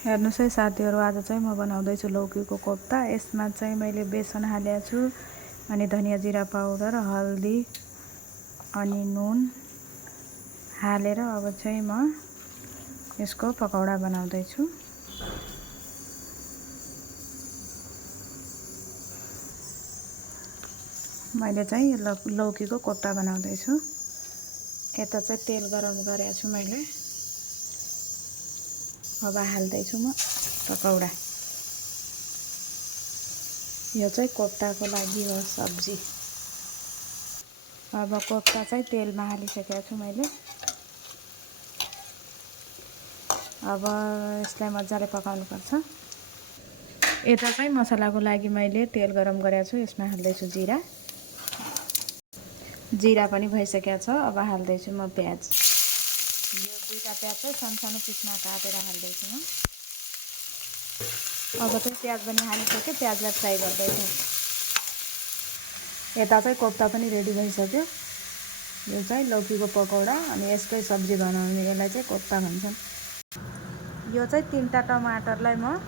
हेर्नुस् है साथीहरु, आज चाहिँ म बनाउँदैछु लौकीको कोफ्ता। यसमा चाहिँ मैले बेसन हालेको छु अनि धनिया जिरा पाउडर, हल्दी अनि नुन हालेर अब चाहिँ म यसको पकौडा बनाउँदैछु। मैले चाहिँ लौकीको कोफ्ता बनाउँदैछु। यता चाहिँ तेल गरम गरेको छु मैले। अब हाल्दैछु म पकौडा। यो चाहिँ कोफ्ताको लागि हो सब्जी। अब कोफ्ता चाहिँ तेलमा हालिसकेको छु मैले। अब यसलाई मजाले पकाउनु पर्छ। यता चाहिँ मसलाको लागि मैले तेल गरम गरेको छु। यसमा हाल्दैछु जीरा पनि भइसकेको छ। अब हाल्दैछु म प्याज। यो दुईटा प्याज चाहिँ सानो पिसमा काटेर हाल्दैछु म। अब चाहिँ प्याज पनि हालिसक्यो, प्याजलाई फ्राई गर्दैछु। यता चाहिँ कोफ्ता पनि रेडी भइसक्यो। यो चाहिँ लौकीको पकौडा अनि यसकै सब्जी बनाउने, यसलाई चाहिँ कोफ्ता भन्छन्। यो चाहिँ 3टा टमाटरलाई म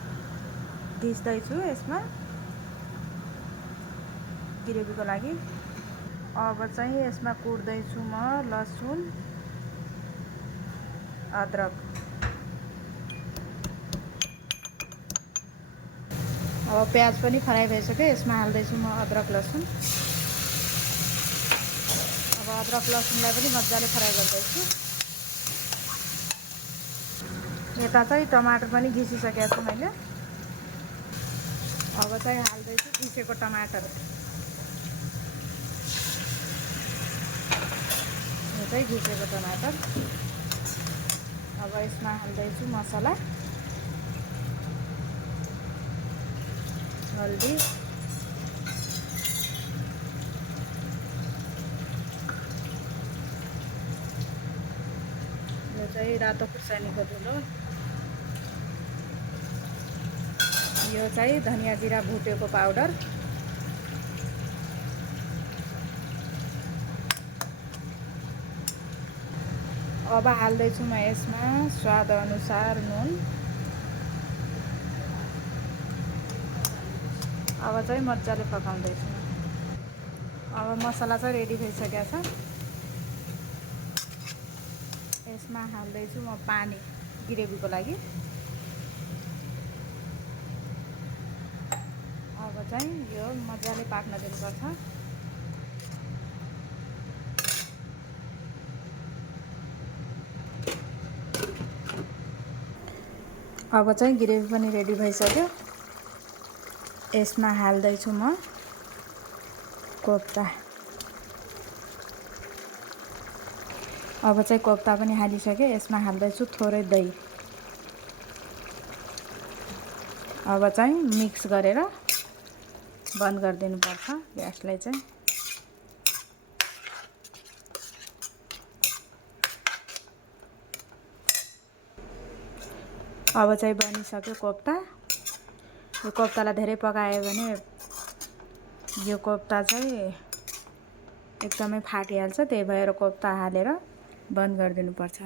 घिच्दैछु यसमा ग्रेभीको लागि। अब चाहिँ यसमा कुट्दैछु म लसुन, अदरक। अब प्याज पनि फ्राई भइसक्यो, यसमा हाल्दैछु म अदरक लसुन। अब अदरक लसुनलाई पनि मजाले फ्राई गर्दैछु। यता चाहिँ टमाटर पनि घिसिसकेको छु मैले। अब चाहिँ हाल्दैछु घिसेको टमाटर। यो चाहिँ घिसेको टमाटर। अब यसमा हाल्दैछु मसला, हल्दी, यो चाहिँ रातो खुर्सानीको धुलो, यो चाहिँ धनिया जिरा भुटेको पाउडर, अब हाल्दैछु म यसमा स्वाद अनुसार नुन। अब चाहिँ मजाले पकाउँदैछु। अब मसला चाहिँ रेडी भइसकेको छ। यसमा हाल्दैछु म पानी ग्रेभीको लागि। अब चाहिँ यो मजाले पाक्न दिनुपर्छ। अब चाहिँ ग्रेभी पनि रेडी भइसक्यो। यसमा हाल्दैछु म कोफ्ता। अब चाहिँ कोफ्ता पनि हालिसकेँ। यसमा हाल्दैछु थोरै दही। अब चाहिँ मिक्स गरेर बन्द गरिदिनु पर्छ ग्यासलाई चाहिँ। अब चाहिँ बनिसक्यो कोफ्ता। यो कोफ्तालाई धेरै पकायो भने यो कोफ्ता चाहिँ एकदमै फाटिहाल्छ। त्यही भएर कोफ्ता हालेर बन्द गरिदिनु पर्छ।